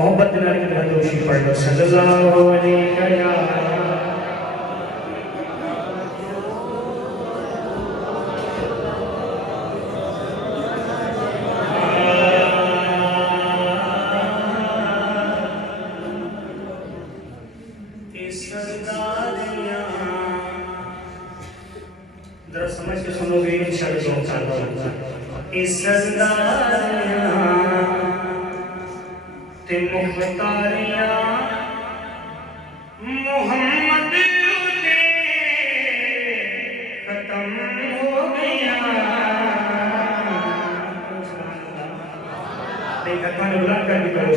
मोहब्बत नाल दोषी पढ़ लो सल्लल्लाहु अलैहि वसल्लम। जरा समझ के सुनोगे ते मुख्तारियां मोहम्मद ने खत्म हो गया। बुलंद कर भी करो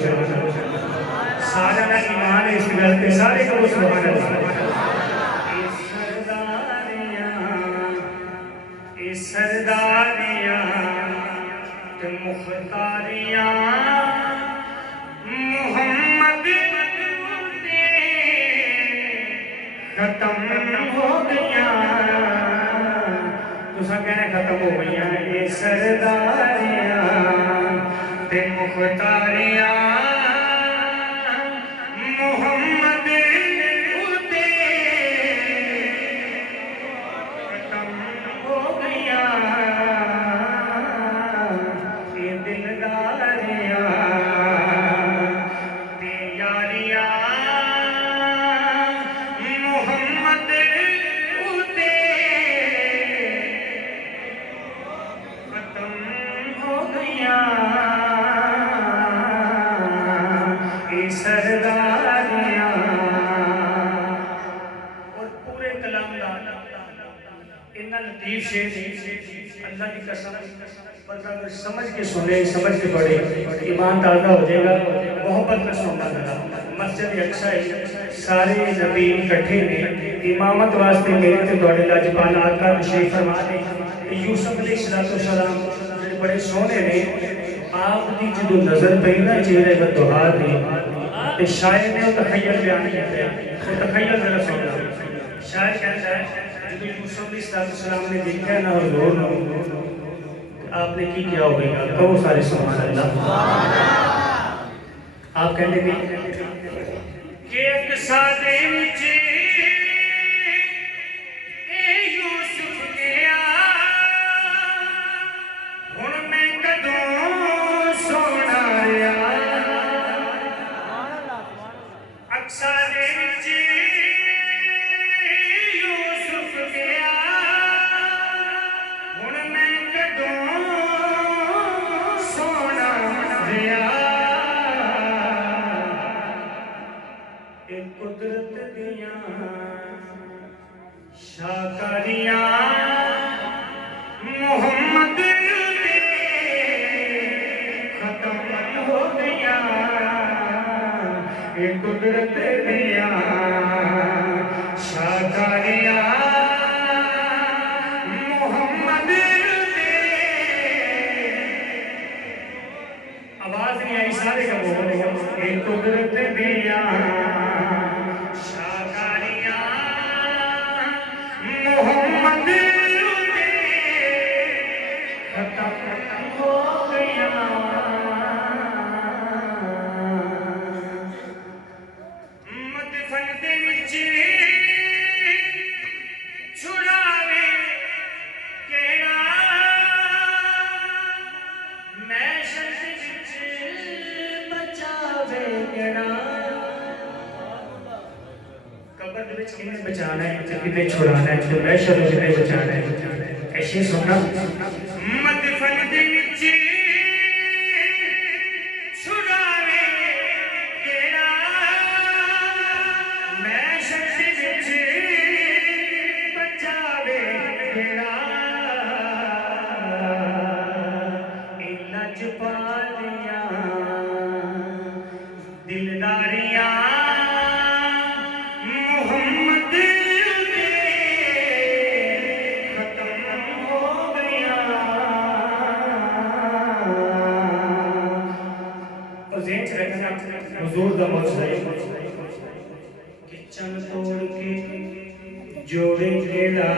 सारा ना ईमान है इस गल पे सारे करो सुभान अल्लाह। सरदारियां ते मुख्तारियां मोहम्मद ने खत्म हो गया। तुसा कहना खत्म हो गया ये सरदारियां ते मुख्तारियां मोहम्मद ने खत्म हो गया। ये दिलदारियां ते यारियां मोहम्मद ने खत्म हो गया। ये सरदारियां और पूरे कलाम इतना लतीफ शेर अल्लाह की कसम बंदा अगर समझ के सुने समझ के पढ़े ईमान ताज़ा हो जाएगा। मोहब्बत में सुनना था मस्जिद अक्सा सारे नबी इकट्ठे ने इमामत वास्ते मेरे ते तुहाडे लजपाल आका तशरीफ फरमा ने यूसुफ अलैहिस्सलाम जेडे बड़े सोहने ने आप दी जो नजर पई ना चेहरे पर दुहा दी ते शायर ने तखय्युल बयान किया है। तो तखय्युल जरा सुनना शायर कहता है जब यूसुफ अलैहिस्सलाम ने देखा ना हुजूर आपने की किया होगा कहो सारे सुभान अल्लाह। आप कहते थे कि एक सादे विच ए यूसुफ गया हुण मैं कदों सोना रहा। अक्सा दे विच यूसुफ गया हुण मैं कदों सोना रहा। एक कुदरत दियां शाकारियां मोहम्मद ने खत्म हो गया। एक कुदरत दियां शाकारियां मोहम्मद ने आवाज नहीं आई सारे का बोलेगा। एक कुदरत दियां शाकारियां मोहम्मद ने खत्म हो गया। मदफन दे विच छुड़ावे केड़ा महशर दे विच बचावे केड़ा। कब्र दे विच किने बचाना है ते किने छुड़ाना है ते महशर में किने बचाना है। ऐसे सुनना मदफन दे विच छुड़ावे केड़ा महशर दे विच बचावे केड़ा। ए लजपालियां दिलदारियां मोहम्मद ने खत्म हो गया। और ज़हन च रखना हुजूर दा मौजूद कि चन तोड़ के जोड़े केड़ा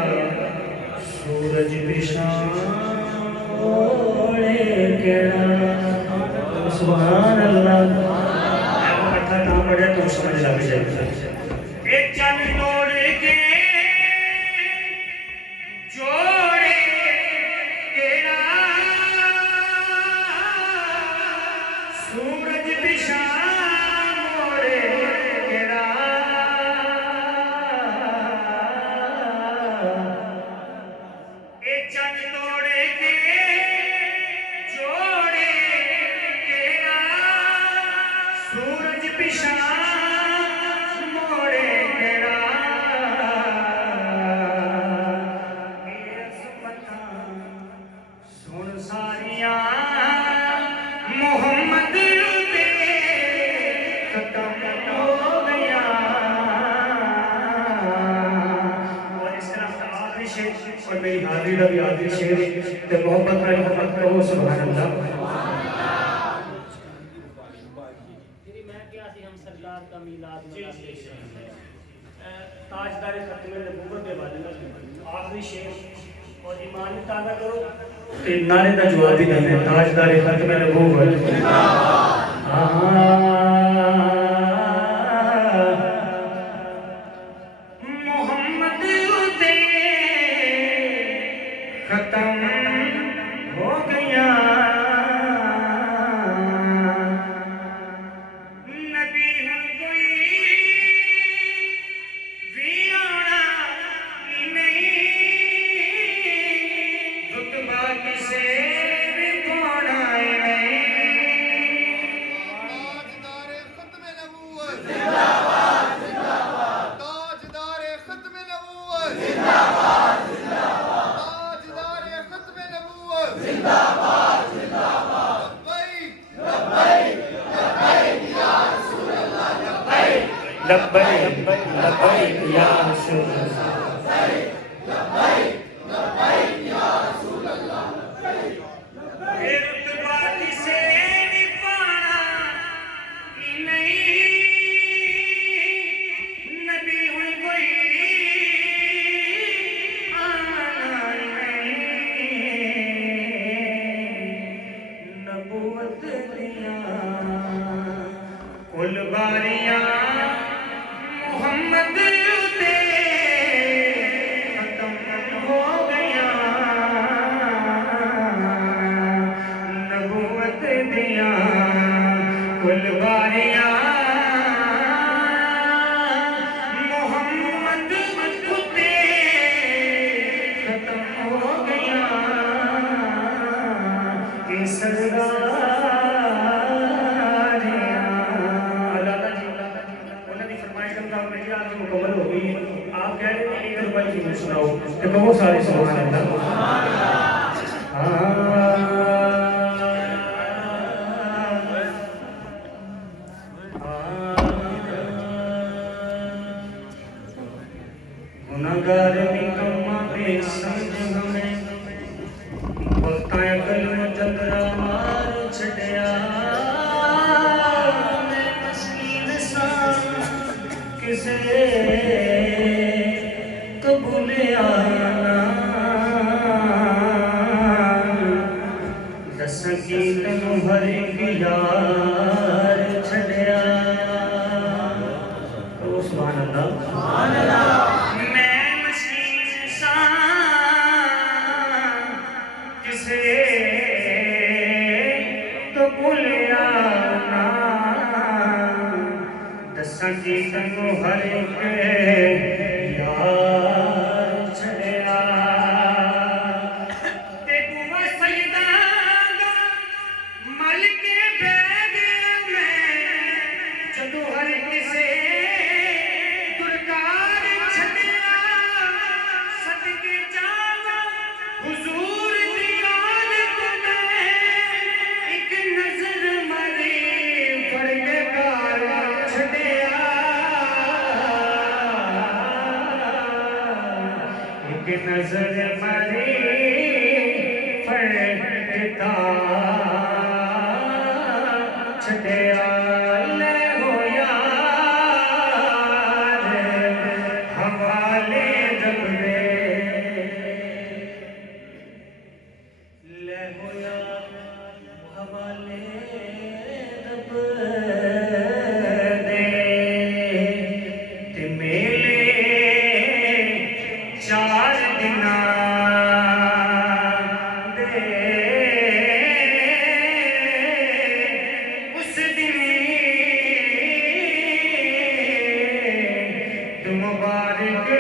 सूरज पिछां ओढ़े केड़ा। सुभान अल्लाह। लग जाए। एक चन तोड़ के जोड़े तेरा सूरज पिछा मोड़े तेरा एक चन तोड़ के जोड़े तेरा सूरज पिछा और मेरी हाजिरी का भी आखिरी शेर ते मोहब्बत में मोहब्बत करो सुभान अल्लाह। तेरी मैं क्या सी हम सरदार का मीलाद मनाते हैं ताजदार खत्म नबूवत के बारे में आखिरी शेर और ईमान ताज़ा करो ते नारे का जवाब भी देना ताजदार खत्म नबूवत खत्म हो गया नबी हुन कोई भी आना नहीं रुतबा किसे भी पाना नहीं। ताजदारे खत्म नबूवत जिंदाबाद जिंदाबाद ताजदारे खत्म नबूवत जिंदाबाद जिंदाबाद जिंदाबाद लब्बैक लब्बैक या रसूल अल्लाह लब्बैक लब्बैक या रसूल अल्लाह लब्बैक या रसूल अल्लाह रुतबा किसे भी पाना नहीं नबी हुन कोई आना नहीं नबूवत दिया कुल बारियां मोहम्मद ते खत्म हो गया नबूवत दिया कुल बारियां मोहम्मद ते खत्म हो गया कि सरदार मुकम्मल हो गई। आप कह रहे हैं एक रुपये की सुनाओ तो बहुत सारे सुभान अल्लाह। गुनाहगार निकम्मा बेसमझ हमें वक्ता अकल में चंद्रा मार छड़िया मैं मस्कीन सा किसे तो भूले आना दस की तनु हर एक यार छड़िया तो सुभान अल्लाह। मैं मस्कीन सा किसे तो भूले आना दसा की तनु हर एक यार छड़िया ते बुआ सैदा दा मल के बैग में जदू हर किसे दुरकार छड़िया सदके जावा हुजूर दी आदत में एक नजर मारी फड़ के कार छड़िया एक नजर मारी फड़ के कार छड़िया ले हो यार हवाले जब दे ले हो यार हवाले जब दे ईद मुबारक